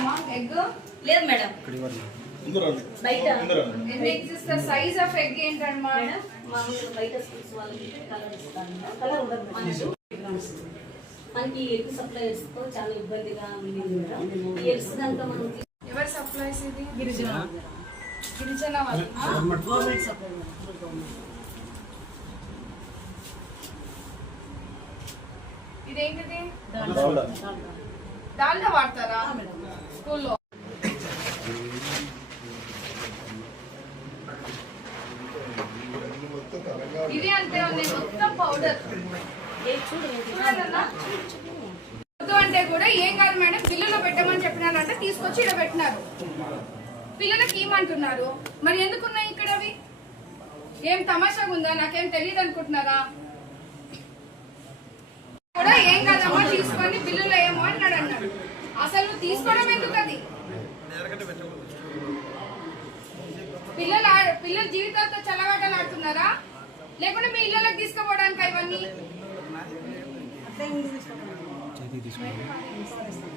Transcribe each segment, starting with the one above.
ఇస్తారమ్మా ఎగ్? లేదు మేడం. బయట ఎన్ని ఎగ్స్ ఇస్తారు? సైజ్ ఆఫ్ ఎగ్ ఏంటమ్మా? మామూలుగా బయట స్కూల్స్ వాళ్ళకి కలర్ ఇస్తాను. కలర్ ఉండదు మనకి ఎగ్ సప్లైస్ తో చాలా ఇబ్బందిగా ఉంది మేడం. ఈ ఎగ్స్ కనుక మనం ఎవరు సప్లైస్? ఇది గిరిజన వాళ్ళు గవర్నమెంట్ సప్లై. ఇదేంటిది? దాల్డా వాడతారా స్కూల్లో? ఇది అంతే ఉంది మొత్తం పౌడర్. అంటే కూడా ఏం కాదు మేడం, పిల్లలు పెట్టమని చెప్పినారంటే తీసుకొచ్చి ఇక్కడ పెట్టినారు. పిల్లలకి ఏమంటున్నారు మరి? ఎందుకున్నాయి ఇక్కడ అవి? ఏం తమాషాగా ఉందా? నాకేం తెలియదు అనుకుంటున్నారా? కూడా ఏం కాదమ్మా తీసుకొని బిల్లులో ఏమో అన్నాడు. అసలు నువ్వు తీసుకోవడం ఎందుకు? అది పిల్లల జీవితాలతో చల్లగాటలు ఆడుతున్నారా? లేకుంటే మీ ఇళ్ళకి తీసుకుపోవడానికి ఇవన్నీ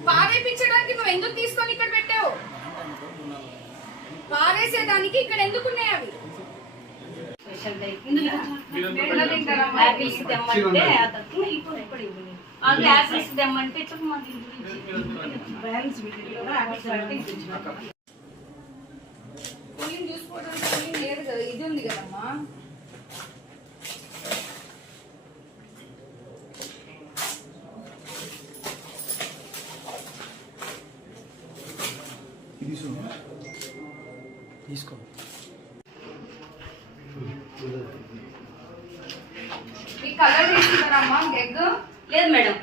పారేపించడానికి నువ్వు ఎందుకు తీసుకొని ఇక్కడ పెట్టావు? పారేసేదానికి ఇక్కడ ఎందుకున్నాయి అవి? యాపిల్స్ తెమ్మంటే యాపిల్స్ తెమ్మంటే చూసుకోవడానికి లేదు కదా, ఇది ఉంది కదమ్మా. తీసుకో. ఈ కలర్ తీసుకున్నారమ్మా ఎగ్? లేదు మేడం.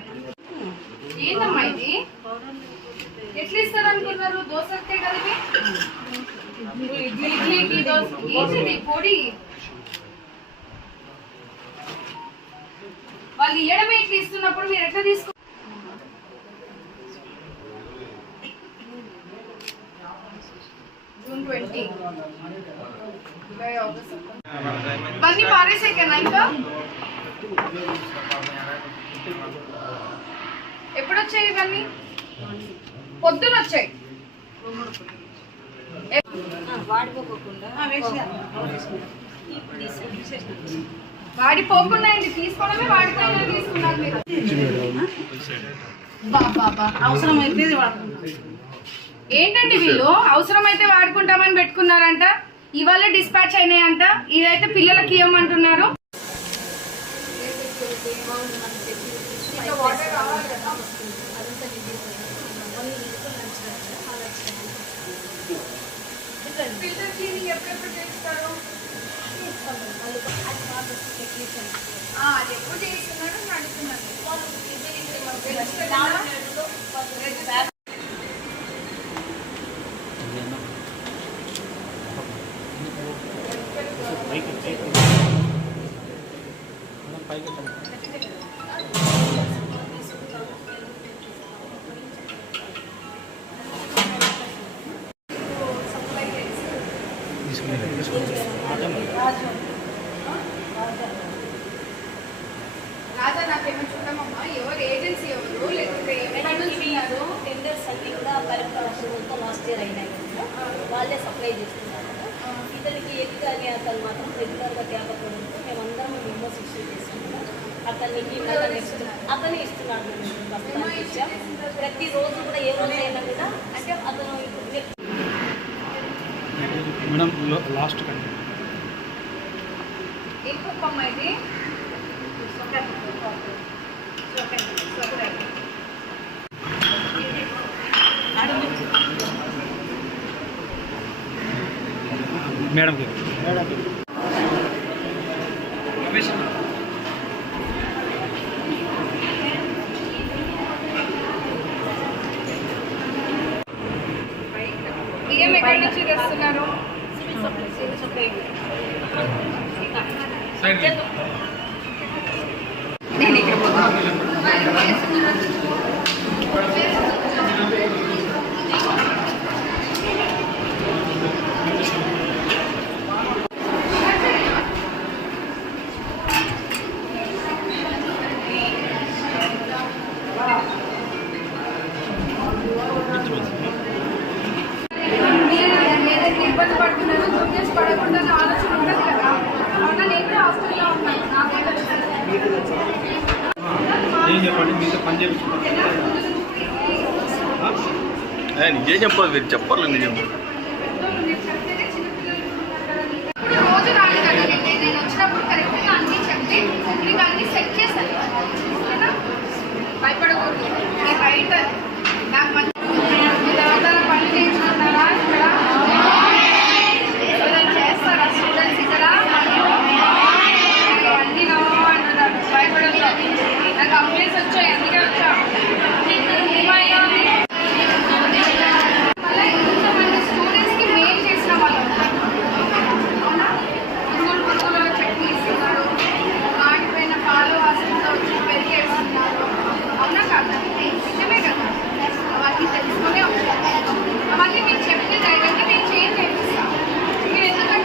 ఏందమ్మా ఇది? ఎట్లా ఇస్తారు అనుకున్నారు? దోశకే కదా ఇడ్లీకి దోశ. ఏంటిది పొడి? వాళ్ళు ఇయ్యడమే ఇట్లా ఇస్తున్నప్పుడు మీరు ఎట్లా తీసుకు? జూన్ 20 ఇవన్నీ పారేసేకేనా? ఇంకా ఎప్పుడు వచ్చాయి ఇవన్నీ? పొద్దున వచ్చాయి. వాడిపోకుండా తీసుకోవడమే, వాడిపోయినా తీసుకున్నారు మీరు. అవసరమైతే ఏంటండి వీళ్ళు అవసరమైతే వాడుకుంటామని పెట్టుకున్నారంట. ఇవాళ డిస్పాచ్ అయినాయంట. ఇదైతే పిల్లలకి ఇవ్వమంటున్నారు. ఫిల్టర్ క్లీనింగ్ ఎప్పుడెప్పుడు చేస్తారు? అది ఎప్పుడు చేస్తున్నాడు అడుగుతున్నాను. రాజా నాకేమో చూడమమ్మా, ఎవరు ఏజెన్సీ ఎవరు లేకపోతే టెండర్స్ అన్ని కూడా పరిపాలనతో లాస్ట్ ఇయర్ అయినాయి. వాళ్ళే సప్లై చేస్తున్నారు. ఇతనికి ఎగ్ అని అతను మాత్రం రెగ్యులర్గా తేకపోవడంతో మేమందరం మెంబర్స్ ఇష్యూ చేస్తున్నాం. అతనికి అతనే ఇస్తున్నాడు. ప్రతిరోజు కూడా ఏ రోజు అయినా కూడా అంటే అతను మేడం లాస్ట్ కండి ఏం కుక్కమ్మ ఇది? మేడం బియ్యం ఎక్కడి నుంచి తెస్తున్నారు? నేను ఇక్కడ పడకూడదన్న ఆలోచన ఉండదు కదా. అవునా, నేను కూడా హాస్టల్లో ఉన్నాను, నాకే తెలుసు. ఏం చెప్పండి, మీతో పని చేయించుకోండి. నిజం చెప్పాలి, మీరు చెప్పాలి నిజం. ఇప్పుడు రోజు రాలి కదా, నేను వచ్చినప్పుడు కరెక్ట్గా అన్నీ చెప్తే మీకు అన్నీ సెట్ చేశాను. ఓకేనా, భయపడకూడదు. నేను రైట్